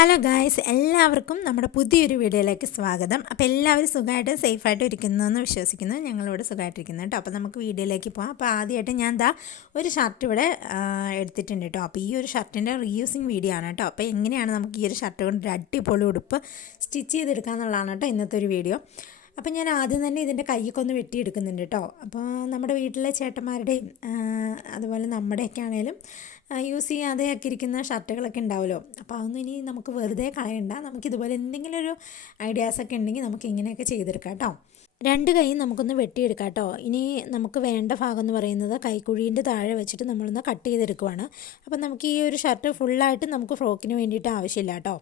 Hello guys എല്ലാവർക്കും നമ്മുടെ പുതിയൊരു വീഡിയോയിലേക്ക് സ്വാഗതം. അപ്പോൾ എല്ലാവരും സുഖമായിട്ട് സേഫായിട്ട് ഇരിക്കുന്നു എന്ന് വിശ്വസിക്കുന്നു. ഞങ്ങളിവിടെ സുഖമായിട്ടിരിക്കുന്നു കേട്ടോ. അപ്പോൾ നമുക്ക് വീഡിയോയിലേക്ക് പോകാം അപ്പോൾ ആദ്യമായിട്ട് ഞാൻ എന്താ ഒരു ഷർട്ട് ഇവിടെ എടുത്തിട്ടുണ്ട് കേട്ടോ. അപ്പോൾ ഈ ഒരു ഷർട്ടിന്റെ റീയൂസിങ് വീഡിയോ ആണ് കേട്ടോ. അപ്പോൾ എങ്ങനെയാണ് നമുക്ക് ഈ ഒരു ഷർട്ട് കൊണ്ട് ഒരു അടിപൊളി ഉടുപ്പ് സ്റ്റിച്ച് ചെയ്തെടുക്കുക എന്നുള്ളതാണ് കേട്ടോ ഇന്നത്തെ ഒരു വീഡിയോ. അപ്പോൾ ഞാൻ ആദ്യം തന്നെ ഇതിന്റെ കൈക്കൊന്ന് വെട്ടിയെടുക്കുന്നുണ്ട് കേട്ടോ. അപ്പോൾ നമ്മുടെ വീട്ടിലെ ചേട്ടന്മാരുടെയും അതുപോലെ നമ്മുടെയൊക്കെ ആണെങ്കിലും യൂസ് ചെയ്യാതെയൊക്കെ ഇരിക്കുന്ന ഷർട്ടുകളൊക്കെ ഉണ്ടാവുമല്ലോ. അപ്പോൾ അതൊന്നും ഇനി നമുക്ക് വെറുതെ കളയണ്ട. നമുക്കിതുപോലെ എന്തെങ്കിലും ഒരു ഐഡിയാസൊക്കെ ഉണ്ടെങ്കിൽ നമുക്ക് ഇങ്ങനെയൊക്കെ ചെയ്തെടുക്കാം കേട്ടോ. രണ്ട് കൈയും നമുക്കൊന്ന് വെട്ടിയെടുക്കാം കേട്ടോ ഇനി നമുക്ക് വേണ്ട ഭാഗം എന്ന് പറയുന്നത് കൈക്കുഴീന്റെ താഴെ വെച്ചിട്ട് നമ്മളൊന്ന് കട്ട് ചെയ്തെടുക്കുവാണ്. അപ്പം നമുക്ക് ഈ ഒരു ഷർട്ട് ഫുള്ളായിട്ട് നമുക്ക് ഫ്രോക്കിന് വേണ്ടിയിട്ട് ആവശ്യമില്ല കേട്ടോ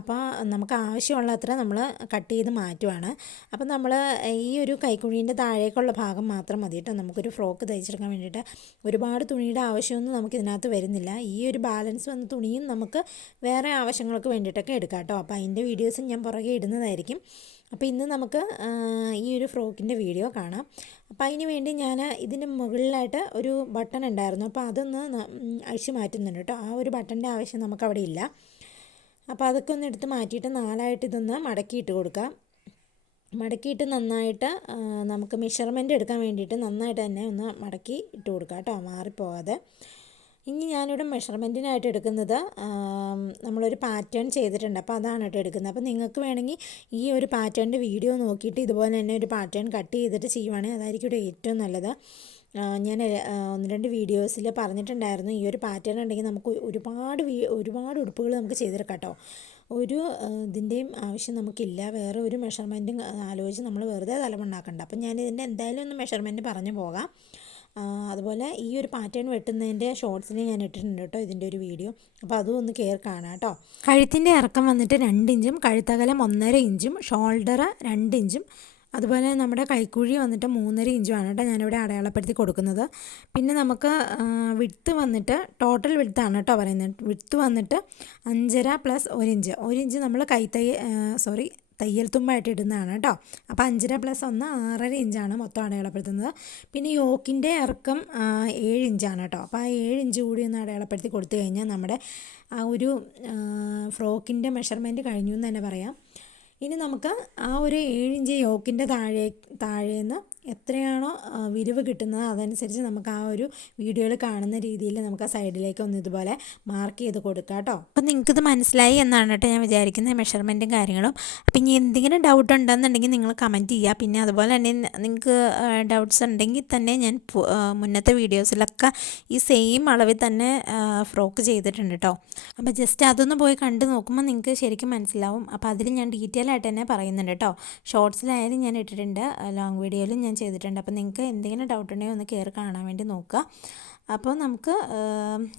അപ്പോൾ നമുക്ക് ആവശ്യമുള്ള അത്ര നമ്മൾ കട്ട് ചെയ്ത് മാറ്റുവാണ്. അപ്പം നമ്മൾ ഈ ഒരു കൈക്കുഴീന്റെ താഴേക്കുള്ള ഭാഗം മാത്രം മതി കേട്ടോ നമുക്കൊരു ഫ്രോക്ക് തയ്ച്ചെടുക്കാൻ വേണ്ടിയിട്ട് ഒരുപാട് തുണിയുടെ ആവശ്യമൊന്നും നമുക്ക് ഇതിനകത്ത് വരുന്നില്ല. ഈ ഒരു ബാലൻസ് വന്ന തുണിയും നമുക്ക് വേറെ ആവശ്യങ്ങൾക്ക് വേണ്ടിയിട്ടൊക്കെ എടുക്കാം കേട്ടോ അപ്പോൾ അതിന്റെ വീഡിയോസും ഞാൻ പുറകെ ഇടുന്നതായിരിക്കും. അപ്പോൾ ഇന്ന് നമുക്ക് ഈ ഒരു ഫ്രോക്കിന്റെ വീഡിയോ കാണാം. അപ്പോൾ അതിന് വേണ്ടി ഞാൻ ഇതിന്റെ മുകളിലായിട്ട് ഒരു ബട്ടൺ ഉണ്ടായിരുന്നു. അപ്പോൾ അതൊന്ന് അഴിച്ചു മാറ്റുന്നുണ്ട് കേട്ടോ. ആ ഒരു ബട്ടന്റെ ആവശ്യം നമുക്കവിടെ ഇല്ല. അപ്പോൾ അതൊക്കെ ഒന്ന് എടുത്ത് മാറ്റിയിട്ട് നാലായിട്ട് ഇതൊന്ന് മടക്കിയിട്ട് കൊടുക്കാം. മടക്കിയിട്ട് നന്നായിട്ട് നമുക്ക് മെഷർമെന്റ് എടുക്കാൻ വേണ്ടിയിട്ട് നന്നായിട്ട് തന്നെ ഒന്ന് മടക്കി ഇട്ട് കൊടുക്കാം കേട്ടോ. മാറിപ്പോകാതെ ഇനി ഞാനിവിടെ മെഷർമെന്റിനായിട്ട് എടുക്കുന്നത് നമ്മളൊരു പാറ്റേൺ ചെയ്തിട്ടുണ്ട്. അപ്പോൾ അതാണ് കേട്ടോ എടുക്കുന്നത്. അപ്പോൾ നിങ്ങൾക്ക് വേണമെങ്കിൽ ഈ ഒരു പാറ്റേണിന്റെ വീഡിയോ നോക്കിയിട്ട് ഇതുപോലെ തന്നെ ഒരു പാറ്റേൺ കട്ട് ചെയ്തിട്ട് ചെയ്യുവാണെങ്കിൽ അതായിരിക്കും ഇവിടെ ഏറ്റവും നല്ലത്. ഞാൻ ഒന്ന് രണ്ട് വീഡിയോസിൽ പറഞ്ഞിട്ടുണ്ടായിരുന്നു ഈ ഒരു പാറ്റേൺ ഉണ്ടെങ്കിൽ നമുക്ക് ഒരുപാട് ഒരുപാട് ഉടുപ്പുകൾ നമുക്ക് ചെയ്തെടുക്കാം കേട്ടോ. ഒരു ഇതിന്റെയും ആവശ്യം നമുക്കില്ല. വേറെ ഒരു മെഷർമെന്റും ആലോചിച്ച് നമ്മൾ വെറുതെ തലമുണ്ടാക്കണ്ട. അപ്പം ഞാൻ ഇതിന്റെ എന്തായാലും ഒന്ന് മെഷർമെന്റ് പറഞ്ഞു പോകാം. അതുപോലെ ഈ ഒരു പാറ്റേൺ വെട്ടുന്നതിന്റെ ഷോർട്സിൽ ഞാൻ ഇട്ടിട്ടുണ്ട് കേട്ടോ ഇതിന്റെ ഒരു വീഡിയോ അപ്പോൾ അതും ഒന്ന് കയറി കാണാം കേട്ടോ. കഴുത്തിന്റെ ഇറക്കം വന്നിട്ട് രണ്ട് ഇഞ്ചും കഴുത്തകലം ഒന്നര ഇഞ്ചും ഷോൾഡർ രണ്ട് ഇഞ്ചും അതുപോലെ നമ്മുടെ കൈക്കുഴി വന്നിട്ട് മൂന്നര ഇഞ്ചുമാണ് കേട്ടോ ഞാനിവിടെ അടയാളപ്പെടുത്തി കൊടുക്കുന്നത്. പിന്നെ നമുക്ക് വിട്ത്ത് വന്നിട്ട് ടോട്ടൽ വിട്ത്താണ് കേട്ടോ പറയുന്നത്. വിട്ത്ത് വന്നിട്ട് അഞ്ചര പ്ലസ് ഒരു ഇഞ്ച്. ഇഞ്ച് നമ്മൾ കൈത്തൈ സോറി തയ്യൽ തുമ്പായിട്ട് ഇടുന്നതാണ് കേട്ടോ. അപ്പോൾ അഞ്ചര പ്ലസ് ഒന്ന് ആറര ഇഞ്ചാണ് മൊത്തം അടയാളപ്പെടുത്തുന്നത്. പിന്നെ യോക്കിന്റെ ഇറക്കം ഏഴ് ഇഞ്ചാണ് കേട്ടോ. അപ്പോൾ ആ ഏഴ് ഇഞ്ച് കൂടി ഒന്ന് അടയാളപ്പെടുത്തി കൊടുത്തു കഴിഞ്ഞാൽ നമ്മുടെ ആ ഒരു ഫ്രോക്കിന്റെ മെഷർമെന്റ് കഴിഞ്ഞു എന്ന് തന്നെ പറയാം. ഇനി നമുക്ക് ആ ഒരു ഏഴ് ഇഞ്ച് യോക്കിന്റെ താഴെ താഴേന്ന് എത്രയാണോ വിരിവ് കിട്ടുന്നത് അതനുസരിച്ച് നമുക്ക് ആ ഒരു വീഡിയോയിൽ കാണുന്ന രീതിയിൽ നമുക്ക് ആ സൈഡിലേക്ക് ഒന്ന് ഇതുപോലെ മാർക്ക് ചെയ്ത് കൊടുക്കാം കേട്ടോ. അപ്പം നിങ്ങൾക്കിത് മനസ്സിലായി എന്നാണ് കേട്ടോ ഞാൻ വിചാരിക്കുന്നത് മെഷർമെന്റും കാര്യങ്ങളും. അപ്പം ഇനി എന്തെങ്കിലും ഡൗട്ട് ഉണ്ടെന്നുണ്ടെങ്കിൽ നിങ്ങൾ കമന്റ് ചെയ്യുക. പിന്നെ അതുപോലെ തന്നെ നിങ്ങൾക്ക് ഡൗട്ട്സ് ഉണ്ടെങ്കിൽ തന്നെ ഞാൻ മുന്നത്തെ വീഡിയോസിലൊക്കെ ഈ സെയിം അളവിൽ തന്നെ ഫ്രോക്ക് ചെയ്തിട്ടുണ്ട് കേട്ടോ. അപ്പോൾ ജസ്റ്റ് അതൊന്ന് പോയി കണ്ട് നോക്കുമ്പോൾ നിങ്ങൾക്ക് ശരിക്കും മനസ്സിലാവും. അപ്പോൾ അതിൽ ഞാൻ ഡീറ്റെയിൽ ആയിട്ട് തന്നെ പറയുന്നുണ്ട് കേട്ടോ. ഷോർട്സിലായാലും ഞാൻ ഇട്ടിട്ടുണ്ട് ലോങ് വീഡിയോയിലും ഞാൻ ചെയ്തിട്ടുണ്ട്. അപ്പോൾ നിങ്ങൾക്ക് എന്തെങ്കിലും ഡൗട്ട് ഉണ്ടെങ്കിൽ ഒന്ന് കയറി കാണാൻ വേണ്ടി നോക്കുക. അപ്പോൾ നമുക്ക്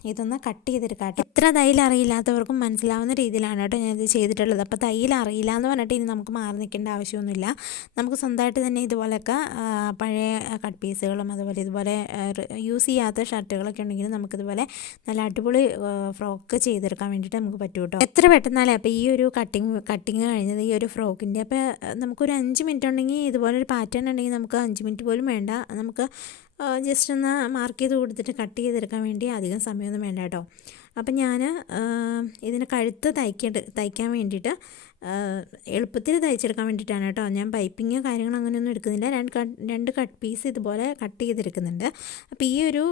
ഇതൊന്ന് കട്ട് ചെയ്തെടുക്കാം കേട്ടോ. എത്ര തയ്യൽ അറിയില്ലാത്തവർക്കും മനസ്സിലാവുന്ന രീതിയിലാണ് കേട്ടോ ഞാനിത് ചെയ്തിട്ടുള്ളത്. അപ്പോൾ തയ്യൽ അറിയില്ല എന്ന് പറഞ്ഞിട്ട് ഇനി നമുക്ക് മാറി നിൽക്കേണ്ട ആവശ്യമൊന്നുമില്ല. നമുക്ക് സ്വന്തമായിട്ട് തന്നെ ഇതുപോലെയൊക്കെ പഴയ കട്ട് പീസുകളും അതുപോലെ ഇതുപോലെ യൂസ് ചെയ്യാത്ത ഷർട്ടുകളൊക്കെ ഉണ്ടെങ്കിൽ നമുക്കിതുപോലെ നല്ല അടിപൊളി ഫ്രോക്ക് ചെയ്തെടുക്കാൻ വേണ്ടിയിട്ട് നമുക്ക് പറ്റും കേട്ടോ. എത്ര പെട്ടെന്നാലേ അപ്പോൾ ഈ ഒരു കട്ടിങ് കട്ടിങ് കഴിഞ്ഞത് ഈ ഒരു ഫ്രോക്കിന്റെ അപ്പോൾ നമുക്കൊരു അഞ്ച് മിനിറ്റ് ഉണ്ടെങ്കിൽ ഇതുപോലെ ഒരു പാറ്റേൺ ഉണ്ടെങ്കിൽ നമുക്ക് അഞ്ച് മിനിറ്റ് പോലും വേണ്ട. നമുക്ക് ജസ്റ്റ് ഒന്ന് മാർക്ക് ചെയ്ത് കൊടുത്തിട്ട് കട്ട് ചെയ്തെടുക്കാൻ വേണ്ടി അധികം സമയമൊന്നും വേണ്ട കേട്ടോ. അപ്പം ഞാൻ ഇതിന് കഴുത്ത് തയ്ക്കേണ്ട തയ്ക്കാൻ വേണ്ടിയിട്ട് എളുപ്പത്തിൽ തയ്ച്ചെടുക്കാൻ വേണ്ടിയിട്ടാണ് കേട്ടോ. ഞാൻ പൈപ്പിങ് കാര്യങ്ങൾ അങ്ങനെയൊന്നും എടുക്കുന്നില്ല. രണ്ട് കട്ട് രണ്ട് കട്ട് പീസ് ഇതുപോലെ കട്ട് ചെയ്തെടുക്കുന്നുണ്ട്. അപ്പോൾ ഈ ഒരു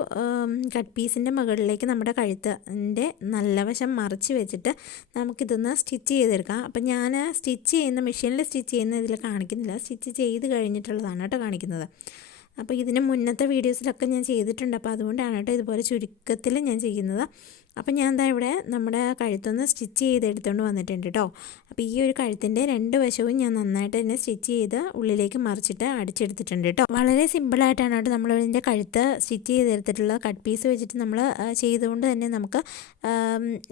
കട്ട് പീസിന്റെ മുകളിലേക്ക് നമ്മുടെ കഴുത്തിന്റെ നല്ല വശം മറിച്ച് വെച്ചിട്ട് നമുക്കിതൊന്ന് സ്റ്റിച്ച് ചെയ്തെടുക്കാം. അപ്പം ഞാൻ സ്റ്റിച്ച് ചെയ്യുന്ന മെഷീനിൽ സ്റ്റിച്ച് ചെയ്യുന്ന ഇതിൽ കാണിക്കുന്നില്ല. സ്റ്റിച്ച് ചെയ്ത് കഴിഞ്ഞിട്ടുള്ളതാണ് കേട്ടോ കാണിക്കുന്നത്. അപ്പോൾ ഇതിന് മുന്നത്തെ വീഡിയോസിലൊക്കെ ഞാൻ ചെയ്തിട്ടുണ്ട്. അപ്പോൾ അതുകൊണ്ടാണ് കേട്ടോ ഇതുപോലെ ചുരുക്കത്തിൽ ഞാൻ ചെയ്യുന്നത്. അപ്പോൾ ഞാൻ എന്താ ഇവിടെ നമ്മുടെ കഴുത്തൊന്ന് സ്റ്റിച്ച് ചെയ്ത് എടുത്തുകൊണ്ട് വന്നിട്ടുണ്ട് കേട്ടോ. അപ്പോൾ ഈ ഒരു കഴുത്തിന്റെ രണ്ട് വശവും ഞാൻ നന്നായിട്ട് തന്നെ സ്റ്റിച്ച് ചെയ്ത് ഉള്ളിലേക്ക് മറിച്ചിട്ട് അടിച്ചെടുത്തിട്ടുണ്ട് കേട്ടോ. വളരെ സിമ്പിളായിട്ടാണ് കേട്ടോ നമ്മൾ ഇതിന്റെ കഴുത്ത് സ്റ്റിച്ച് ചെയ്തെടുത്തിട്ടുള്ള കട്ട് പീസ് വെച്ചിട്ട് നമ്മൾ ചെയ്തുകൊണ്ട് തന്നെ നമുക്ക്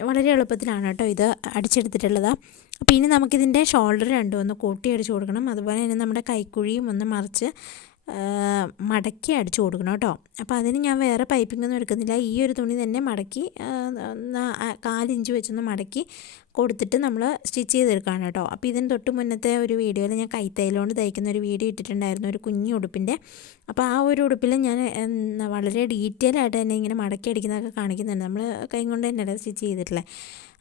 വളരെ എളുപ്പത്തിലാണ് കേട്ടോ ഇത് അടിച്ചെടുത്തിട്ടുള്ളത്. അപ്പോൾ ഇനി നമുക്കിതിന്റെ ഷോൾഡർ രണ്ടും ഒന്ന് കൂട്ടി അടിച്ച് കൊടുക്കണം. അതുപോലെ തന്നെ നമ്മുടെ കൈക്കുഴിയും ഒന്ന് മറിച്ച് മടക്കി അടിച്ചു കൊടുക്കണം കേട്ടോ. അപ്പോൾ അതിന് ഞാൻ വേറെ പൈപ്പിംഗ് ഒന്നും എടുക്കുന്നില്ല. ഈ ഒരു തുണി തന്നെ മടക്കി കാലിഞ്ച് വെച്ചൊന്ന് മടക്കി കൊടുത്തിട്ട് നമ്മൾ സ്റ്റിച്ച് ചെയ്തെടുക്കുകയാണ് കേട്ടോ. അപ്പോൾ ഇതിന് തൊട്ട് മുന്നത്തെ ഒരു വീഡിയോയിൽ ഞാൻ കൈത്തൈലോണ്ട് തയ്ക്കുന്ന ഒരു വീഡിയോ ഇട്ടിട്ടുണ്ടായിരുന്നു ഒരു കുഞ്ഞു ഉടുപ്പിന്റെ. അപ്പോൾ ആ ഒരു ഉടുപ്പിൽ ഞാൻ വളരെ ഡീറ്റെയിൽ ആയിട്ട് തന്നെ ഇങ്ങനെ മടക്കി അടിക്കുന്നതൊക്കെ കാണിക്കുന്നുണ്ട്. നമ്മൾ കൈ കൊണ്ട് തന്നെയല്ല സ്റ്റിച്ച് ചെയ്തിട്ടില്ലേ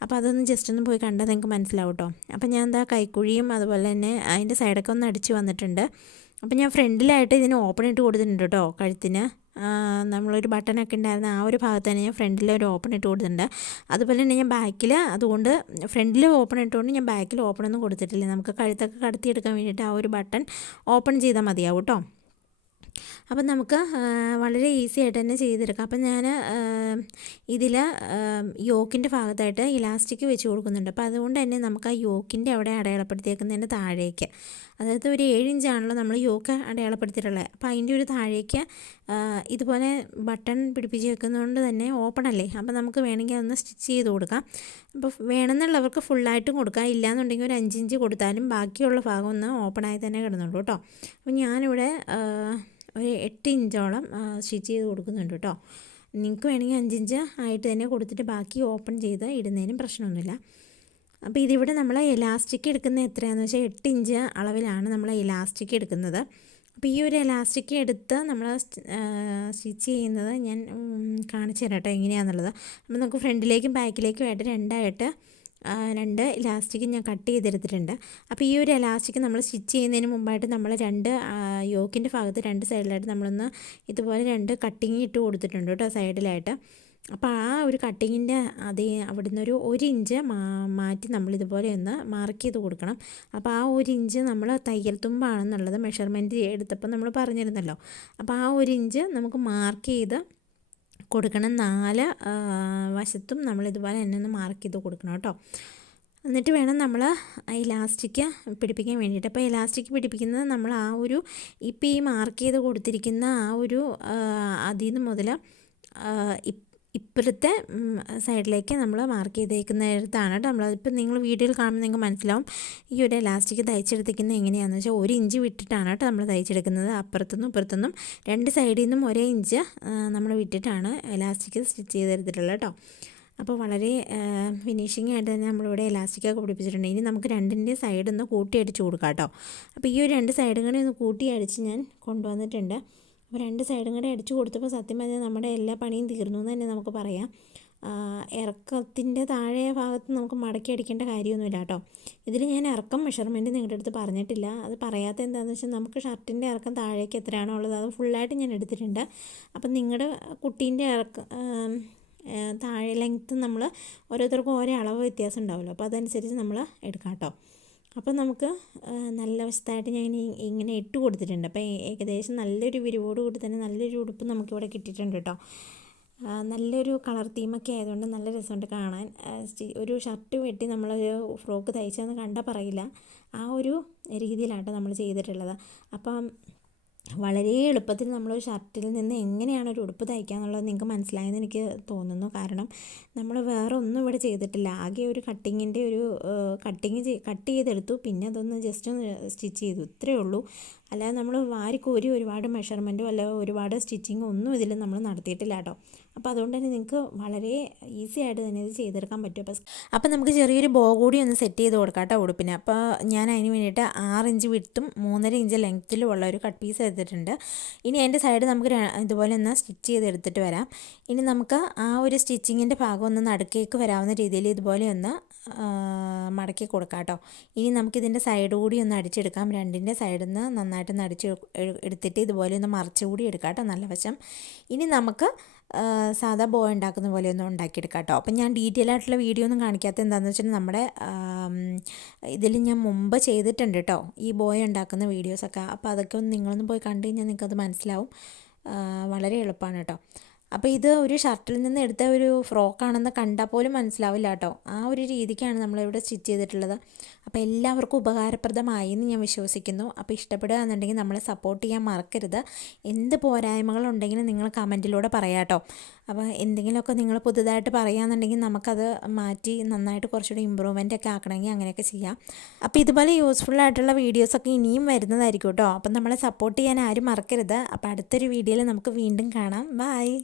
അപ്പോൾ അതൊന്ന് ജസ്റ്റ് ഒന്ന് പോയി കണ്ടാൽ നിങ്ങൾക്ക് മനസ്സിലാവും കേട്ടോ. അപ്പോൾ ഞാൻ എന്താ കൈക്കുഴിയും അതുപോലെ തന്നെ അതിന്റെ സൈഡൊക്കെ ഒന്ന് അടിച്ച് വന്നിട്ടുണ്ട്. അപ്പോൾ ഞാൻ ഫ്രണ്ടിലായിട്ട് ഇതിന് ഓപ്പൺ ഇട്ട് കൊടുത്തിട്ടുണ്ട് കേട്ടോ കഴുത്തിന്. നമ്മളൊരു ബട്ടണൊക്കെ ഉണ്ടായിരുന്ന ആ ഒരു ഭാഗത്ത് തന്നെ ഞാൻ ഫ്രണ്ടിൽ ഒരു ഓപ്പൺ ഇട്ട് കൊടുത്തിട്ടുണ്ട്. അതുപോലെ തന്നെ ഞാൻ ബാക്കിൽ അതുകൊണ്ട് ഫ്രണ്ടിൽ ഓപ്പൺ ഇട്ടുകൊണ്ട് ഞാൻ ബാക്കിൽ ഓപ്പൺ ഒന്നും കൊടുത്തിട്ടില്ല. നമുക്ക് കഴുത്തൊക്കെ കടത്തിയെടുക്കാൻ വേണ്ടിയിട്ട് ആ ഒരു ബട്ടൺ ഓപ്പൺ ചെയ്താൽ മതിയാവും കേട്ടോ അപ്പം നമുക്ക് വളരെ ഈസി ആയിട്ട് തന്നെ ചെയ്തെടുക്കാം. അപ്പം ഞാൻ ഇതിൽ യോക്കിന്റെ ഭാഗത്തായിട്ട് ഇലാസ്റ്റിക് വെച്ച് കൊടുക്കുന്നുണ്ട്. അപ്പോൾ അതുകൊണ്ട് തന്നെ നമുക്ക് ആ യോക്കിന്റെ അവിടെ അടയാളപ്പെടുത്തിയേക്കുന്നതിന്റെ താഴേക്ക്. അതായത് ഒരു ഏഴ് ഇഞ്ചാണല്ലോ നമ്മൾ യോക്ക് അടയാളപ്പെടുത്തിയിട്ടുള്ളത്. അപ്പോൾ അതിന്റെ ഒരു താഴേക്ക് ഇതുപോലെ ബട്ടൺ പിടിപ്പിച്ച് വെക്കുന്നതുകൊണ്ട് തന്നെ ഓപ്പൺ അല്ലേ? അപ്പോൾ നമുക്ക് വേണമെങ്കിൽ അതൊന്ന് സ്റ്റിച്ച് ചെയ്ത് കൊടുക്കാം. അപ്പോൾ വേണമെന്നുള്ളവർക്ക് ഫുള്ളായിട്ടും കൊടുക്കാം. ഇല്ലയെന്നുണ്ടെങ്കിൽ ഒരു അഞ്ചിഞ്ച് കൊടുത്താലും ബാക്കിയുള്ള ഭാഗം ഒന്ന് ഓപ്പണായി തന്നെ കിടന്നുള്ളൂ കേട്ടോ. അപ്പോൾ ഞാനിവിടെ ഒരു എട്ട് ഇഞ്ചോളം സ്റ്റിച്ച് ചെയ്ത് കൊടുക്കുന്നുണ്ട് കേട്ടോ. നിങ്ങൾക്ക് വേണമെങ്കിൽ അഞ്ചിഞ്ച് ആയിട്ട് തന്നെ കൊടുത്തിട്ട് ബാക്കി ഓപ്പൺ ചെയ്ത് ഇടുന്നതിനും പ്രശ്നമൊന്നുമില്ല. അപ്പോൾ ഇതിവിടെ നമ്മൾ എലാസ്റ്റിക് എടുക്കുന്നത് എത്രയാണെന്ന് വെച്ചാൽ എട്ട് ഇഞ്ച് അളവിലാണ് നമ്മൾ എലാസ്റ്റിക് എടുക്കുന്നത്. അപ്പോൾ ഈ ഒരു എലാസ്റ്റിക് എടുത്ത് നമ്മൾ സ്റ്റിച്ച് ചെയ്യുന്നത് ഞാൻ കാണിച്ചു തരാം കേട്ടോ എങ്ങനെയാണെന്നുള്ളത് അപ്പോൾ നമുക്ക് ഫ്രണ്ടിലേക്കും ബാക്കിലേക്കും ആയിട്ട് രണ്ടായിട്ട് രണ്ട് ഇലാസ്റ്റിക് ഞാൻ കട്ട് ചെയ്തെടുത്തിട്ടുണ്ട്. അപ്പോൾ ഈ ഒരു ഇലാസ്റ്റിക് നമ്മൾ സ്റ്റിച്ച് ചെയ്യുന്നതിന് മുമ്പായിട്ട് നമ്മൾ രണ്ട് യോക്കിന്റെ ഭാഗത്ത് രണ്ട് സൈഡിലായിട്ട് നമ്മളൊന്ന് ഇതുപോലെ രണ്ട് കട്ടിങ് ഇട്ട് കൊടുത്തിട്ടുണ്ട് കേട്ടോ സൈഡിലായിട്ട് അപ്പോൾ ആ ഒരു കട്ടിങ്ങിന്റെ അതേ അവിടുന്ന് ഒരു ഒരു ഇഞ്ച് മാറ്റി നമ്മൾ ഇതുപോലെ ഒന്ന് മാർക്ക് ചെയ്ത് കൊടുക്കണം. അപ്പോൾ ആ ഒരു ഇഞ്ച് നമ്മൾ തയ്യൽ തുമ്പാണെന്നുള്ളത് മെഷർമെന്റ് എടുത്തപ്പോൾ നമ്മൾ പറഞ്ഞിരുന്നല്ലോ. അപ്പോൾ ആ ഒരു ഇഞ്ച് നമുക്ക് മാർക്ക് ചെയ്ത് കൊടുക്കണം. നാല് വശത്തും നമ്മൾ ഇതുപോലെ തന്നെ ഒന്ന് മാർക്ക് ചെയ്ത് കൊടുക്കണം കേട്ടോ. എന്നിട്ട് വേണം നമ്മൾ ഇലാസ്റ്റിക് പിടിപ്പിക്കാൻ വേണ്ടിയിട്ട്. അപ്പോൾ ഇലാസ്റ്റിക് പിടിപ്പിക്കുന്നത് നമ്മൾ ആ ഒരു ഇപ്പം ഈ മാർക്ക് ചെയ്ത് കൊടുത്തിരിക്കുന്ന ആ ഒരു അതിൽ നിന്ന് മുതൽ ഇപ്പോഴത്തെ സൈഡിലേക്ക് നമ്മൾ മാർക്ക് ചെയ്തേക്കുന്നിടത്താണ് കേട്ടോ. നമ്മളിപ്പോൾ നിങ്ങൾ വീഡിയോയിൽ കാണുമ്പോൾ നിങ്ങൾക്ക് മനസ്സിലാവും. ഈ ഒരു ഇലാസ്റ്റിക് തയ്ച്ചെടുത്തിരിക്കുന്നത് എങ്ങനെയാണെന്ന് വെച്ചാൽ ഒരു ഇഞ്ച് വിട്ടിട്ടാണ് കേട്ടോ നമ്മൾ തയ്ച്ചെടുക്കുന്നത്. അപ്പുറത്തുനിന്നും ഇപ്പുറത്തുനിന്നും രണ്ട് സൈഡിൽ നിന്നും ഒരേ ഇഞ്ച് നമ്മൾ വിട്ടിട്ടാണ് ഇലാസ്റ്റിക് സ്റ്റിച്ച് ചെയ്തെടുത്തിട്ടുള്ളത് കേട്ടോ. അപ്പോൾ വളരെ ഫിനിഷിംഗ് ആയിട്ട് തന്നെ നമ്മളിവിടെ ഇലാസ്റ്റിക്കൊക്കെ പിടിപ്പിച്ചിട്ടുണ്ട്. ഇനി നമുക്ക് രണ്ടിന്റെ സൈഡ് ഒന്ന് കൂട്ടി അടിച്ച് കൊടുക്കാം കേട്ടോ. അപ്പോൾ ഈ ഒരു രണ്ട് സൈഡും കൂടി ഒന്ന് കൂട്ടി അടിച്ച് ഞാൻ കൊണ്ടുവന്നിട്ടുണ്ട്. അപ്പോൾ രണ്ട് സൈഡും കൂടെ അടിച്ചു കൊടുത്തപ്പോൾ സത്യം പറഞ്ഞാൽ നമ്മുടെ എല്ലാ പണിയും തീർന്നു എന്ന് തന്നെ നമുക്ക് പറയാം. ഇറക്കത്തിന്റെ താഴെ ഭാഗത്ത് നമുക്ക് മടക്കി അടിക്കേണ്ട കാര്യമൊന്നുമില്ല കേട്ടോ. ഇതിൽ ഞാൻ ഇറക്കം മെഷർമെന്റ് നിങ്ങളുടെ അടുത്ത് പറഞ്ഞിട്ടില്ല. അത് പറയാത്ത എന്താണെന്ന് വെച്ചാൽ നമുക്ക് ഷർട്ടിന്റെ ഇറക്കം താഴേക്ക് എത്രയാണോ ഉള്ളത് അത് ഫുള്ളായിട്ട് ഞാൻ എടുത്തിട്ടുണ്ട്. അപ്പം നിങ്ങളുടെ കുട്ടീന്റെ ഇറക്കം താഴെ ലെങ്ത്ത് നമ്മൾ ഓരോരുത്തർക്കും ഓരോ അളവ് വ്യത്യാസം ഉണ്ടാവുമല്ലോ. അപ്പോൾ അതനുസരിച്ച് നമ്മൾ എടുക്കാം കേട്ടോ. അപ്പോൾ നമുക്ക് നല്ല വശത്തായിട്ട് ഞാൻ ഇങ്ങനെ ഇട്ട് കൊടുത്തിട്ടുണ്ട്. അപ്പോൾ ഏകദേശം നല്ലൊരു വിരിവോട് കൂടി തന്നെ നല്ലൊരു ഉടുപ്പ് നമുക്കിവിടെ കിട്ടിയിട്ടുണ്ട് കേട്ടോ. നല്ലൊരു കളർ തീമൊക്കെ ആയതുകൊണ്ട് നല്ല രസമുണ്ട് കാണാൻ. ഒരു ഷർട്ട് വെട്ടി നമ്മളൊരു ഫ്രോക്ക് തയ്ച്ചതെന്ന് കണ്ടാൽ പറയില്ല. ആ ഒരു രീതിയിലാണ് നമ്മൾ ചെയ്തിട്ടുള്ളത്. അപ്പം വളരെ എളുപ്പത്തിൽ നമ്മൾ ഷർട്ടിൽ നിന്ന് എങ്ങനെയാണ് ഒരു ഉടുപ്പ് തയ്ക്കുക എന്നുള്ളത് നിങ്ങൾക്ക് മനസ്സിലായെന്ന് എനിക്ക് തോന്നുന്നു. കാരണം നമ്മൾ വേറെ ഒന്നും ഇവിടെ ചെയ്തിട്ടില്ല. ആകെ ഒരു കട്ടിങ്ങിന്റെ ഒരു കട്ടിങ് കട്ട് ചെയ്തെടുത്തു. പിന്നെ അതൊന്ന് ജസ്റ്റ് ഒന്ന് സ്റ്റിച്ച് ചെയ്തു. ഇത്രയേ ഉള്ളൂ. അല്ലാതെ നമ്മൾ വാരിക്കോരി ഒരുപാട് മെഷർമെന്റോ അല്ല ഒരുപാട് സ്റ്റിച്ചിങ്ങോ ഒന്നും ഇതിൽ നമ്മൾ നടത്തിയിട്ടില്ല കേട്ടോ. അപ്പോൾ അതുകൊണ്ട് തന്നെ നിങ്ങൾക്ക് വളരെ ഈസി ആയിട്ട് തന്നെ ഇത് ചെയ്തെടുക്കാൻ പറ്റും. അപ്പോൾ അപ്പോൾ നമുക്ക് ചെറിയൊരു ബോ കൂടി ഒന്ന് സെറ്റ് ചെയ്ത് കൊടുക്കാം കേട്ടോ ഉടുപ്പിന്. അപ്പോൾ ഞാൻ അതിന് വേണ്ടിയിട്ട് ആറ് ഇഞ്ച് വിടുത്തും മൂന്നര ഇഞ്ച് ലെങ്ത്തിലും ഉള്ള ഒരു കട്ട് പീസ് എടുത്തിട്ടുണ്ട്. ഇനി അതിന്റെ സൈഡ് നമുക്ക് ഇതുപോലെ ഒന്ന് സ്റ്റിച്ച് ചെയ്ത് എടുത്തിട്ട് വരാം. ഇനി നമുക്ക് ആ ഒരു സ്റ്റിച്ചിങ്ങിന്റെ ഭാഗം ഒന്ന് നടുക്കേക്ക് വരാവുന്ന രീതിയിൽ ഇതുപോലെ ഒന്ന് മടക്കി കൊടുക്കാം കേട്ടോ. ഇനി നമുക്കിതിന്റെ സൈഡ് കൂടി ഒന്ന് അടിച്ചെടുക്കാം. രണ്ടിന്റെ സൈഡിൽ നിന്ന് നന്നായിട്ട് അടിച്ച് എടുത്തിട്ട് ഇതുപോലെ ഒന്ന് മറിച്ച് കൂടി എടുക്കാം കേട്ടോ നല്ല വശം. ഇനി നമുക്ക് സാധാ ബോ ഉണ്ടാക്കുന്ന പോലെ ഒന്ന് ഉണ്ടാക്കിയെടുക്കാം കേട്ടോ. അപ്പം ഞാൻ ഡീറ്റെയിൽ ആയിട്ടുള്ള വീഡിയോ ഒന്നും കാണിക്കാത്ത എന്താണെന്ന് വെച്ചാൽ നമ്മുടെ ഇതിൽ ഞാൻ മുമ്പ് ചെയ്തിട്ടുണ്ട് കേട്ടോ. ഈ ബോയ് ഉണ്ടാക്കുന്ന വീഡിയോസൊക്കെ അപ്പോൾ അതൊക്കെ ഒന്ന് നിങ്ങളൊന്ന് പോയി കണ്ടു കഴിഞ്ഞാൽ നിങ്ങൾക്കത് മനസ്സിലാവും. വളരെ എളുപ്പമാണ് കേട്ടോ. അപ്പോൾ ഇത് ഒരു ഷർട്ടിൽ നിന്ന് എടുത്ത ഒരു ഫ്രോക്കാണെന്ന് കണ്ടാൽ പോലും മനസ്സിലാവില്ല കേട്ടോ. ആ ഒരു രീതിക്കാണ് നമ്മളിവിടെ സ്റ്റിച്ച് ചെയ്തിട്ടുള്ളത്. അപ്പോൾ എല്ലാവർക്കും ഉപകാരപ്രദമായി എന്ന് ഞാൻ വിശ്വസിക്കുന്നു. അപ്പോൾ ഇഷ്ടപ്പെടുക എന്നുണ്ടെങ്കിൽ നമ്മളെ സപ്പോർട്ട് ചെയ്യാൻ മറക്കരുത്. എന്ത് പോരായ്മകളുണ്ടെങ്കിലും നിങ്ങൾ കമന്റിലൂടെ പറയാം കേട്ടോ. അപ്പോൾ എന്തെങ്കിലുമൊക്കെ നിങ്ങൾ പുതുതായിട്ട് പറയുകയാണെന്നുണ്ടെങ്കിൽ നമുക്കത് മാറ്റി നന്നായിട്ട് കുറച്ചുകൂടി ഇമ്പ്രൂവ്മെന്റ് ഒക്കെ ആക്കണമെങ്കിൽ അങ്ങനെയൊക്കെ ചെയ്യാം. അപ്പോൾ ഇതുപോലെ യൂസ്ഫുൾ ആയിട്ടുള്ള വീഡിയോസൊക്കെ ഇനിയും വരുന്നതായിരിക്കും കേട്ടോ. അപ്പം നമ്മളെ സപ്പോർട്ട് ചെയ്യാൻ ആരും മറക്കരുത്. അപ്പോൾ അടുത്തൊരു വീഡിയോയിൽ നമുക്ക് വീണ്ടും കാണാം. ബൈ